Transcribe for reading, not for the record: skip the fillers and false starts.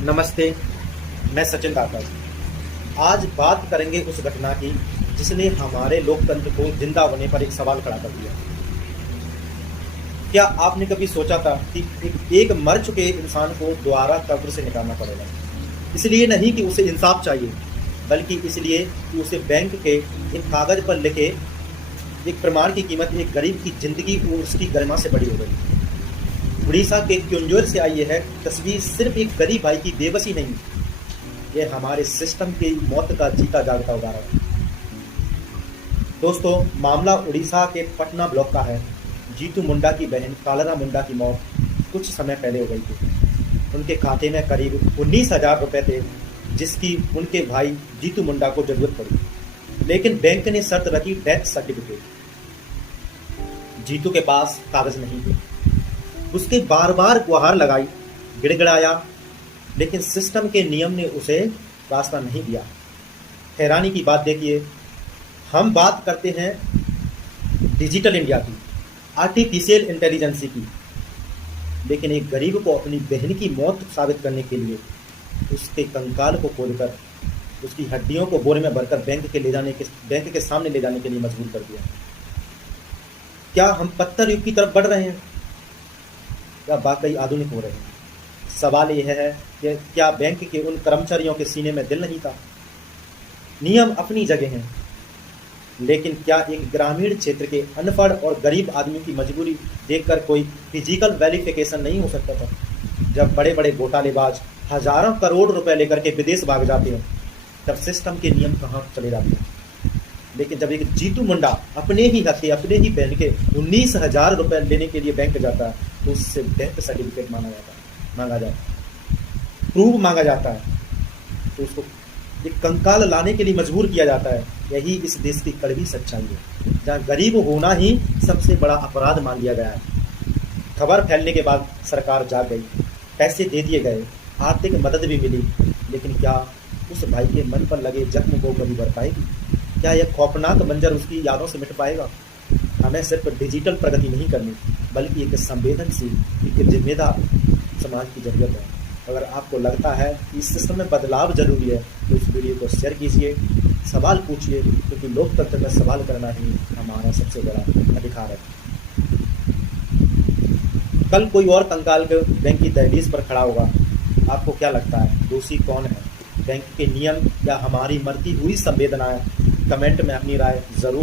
नमस्ते, मैं सचिन दाता। आज बात करेंगे उस घटना की जिसने हमारे लोकतंत्र को जिंदा होने पर एक सवाल खड़ा कर दिया। क्या आपने कभी सोचा था कि एक मर चुके इंसान को दोबारा कब्र से निकालना पड़ेगा? इसलिए नहीं कि उसे इंसाफ चाहिए, बल्कि इसलिए कि उसे बैंक के एक कागज पर लिखे एक प्रमाण की कीमत एक गरीब की जिंदगी और उसकी गरिमा से बड़ी हो गई। उड़ीसा के क्योंझर से आई है तस्वीर सिर्फ एक गरीब भाई की बेबसी नहीं, ये हमारे सिस्टम की मौत का जीता जागता उदाहरण है। दोस्तों, मामला उड़ीसा के पटना ब्लॉक का है। जीतू मुंडा की बहन कालरा मुंडा की मौत कुछ समय पहले हो गई थी। उनके खाते में करीब 19,000 रुपए थे, जिसकी उनके भाई जीतू मुंडा को जरूरत पड़ी, लेकिन बैंक ने शर्त रखी डेथ सर्टिफिकेट। जीतू के पास कागज नहीं थे। उसके बार बार गुहार लगाई, गिड़गिड़ाया, लेकिन सिस्टम के नियम ने उसे रास्ता नहीं दिया। हैरानी की बात देखिए, हम बात करते हैं डिजिटल इंडिया की, आर्टिफिशियल इंटेलिजेंस की, लेकिन एक गरीब को अपनी बहन की मौत साबित करने के लिए उसके कंकाल को खोलकर उसकी हड्डियों को बोरे में भरकर बैंक के सामने ले जाने के लिए मजबूर कर दिया। क्या हम पत्थर युग की तरफ बढ़ रहे हैं या वाकई आधुनिक हो रहे हैं? सवाल यह है कि क्या बैंक के उन कर्मचारियों के सीने में दिल नहीं था? नियम अपनी जगह हैं, लेकिन क्या एक ग्रामीण क्षेत्र के अनपढ़ और गरीब आदमी की मजबूरी देखकर कोई फिजिकल वेरिफिकेशन नहीं हो सकता था? जब बड़े बड़े घोटालेबाज हजारों करोड़ रुपए लेकर के विदेश भाग जाते हैं, तब सिस्टम के नियम कहाँ चले जाते हैं? लेकिन जब एक जीतू मुंडा अपने ही हत्या अपने ही बहन के 19,000 रुपए लेने के लिए बैंक जाता है, तो उससे डेथ सर्टिफिकेट मांगा जाता है, प्रूफ मांगा जाता है, तो उसको एक कंकाल लाने के लिए मजबूर किया जाता है। यही इस देश की कड़वी सच्चाई है, जहाँ गरीब होना ही सबसे बड़ा अपराध मान लिया गया है। खबर फैलने के बाद सरकार जाग गई, पैसे दे दिए गए, आर्थिक मदद भी मिली, लेकिन क्या उस भाई के मन पर लगे जख्म को कभी भर पाएगी? क्या यह खौफनाक मंजर उसकी यादों से मिट पाएगा? हमें सिर्फ डिजिटल प्रगति नहीं करनी, बल्कि एक संवेदनशील, एक जिम्मेदार समाज की जरूरत है। अगर आपको लगता है कि इस सिस्टम में बदलाव जरूरी है, तो इस वीडियो को शेयर कीजिए, सवाल पूछिए, क्योंकि लोकतंत्र में सवाल करना ही हमारा सबसे बड़ा अधिकार है। कल कोई और कंकाल के बैंक की दहलीज पर खड़ा होगा। आपको क्या लगता है, दोषी कौन है? बैंक के नियम या हमारी मरती हुई संवेदनाएं? कमेंट में अपनी राय जरूर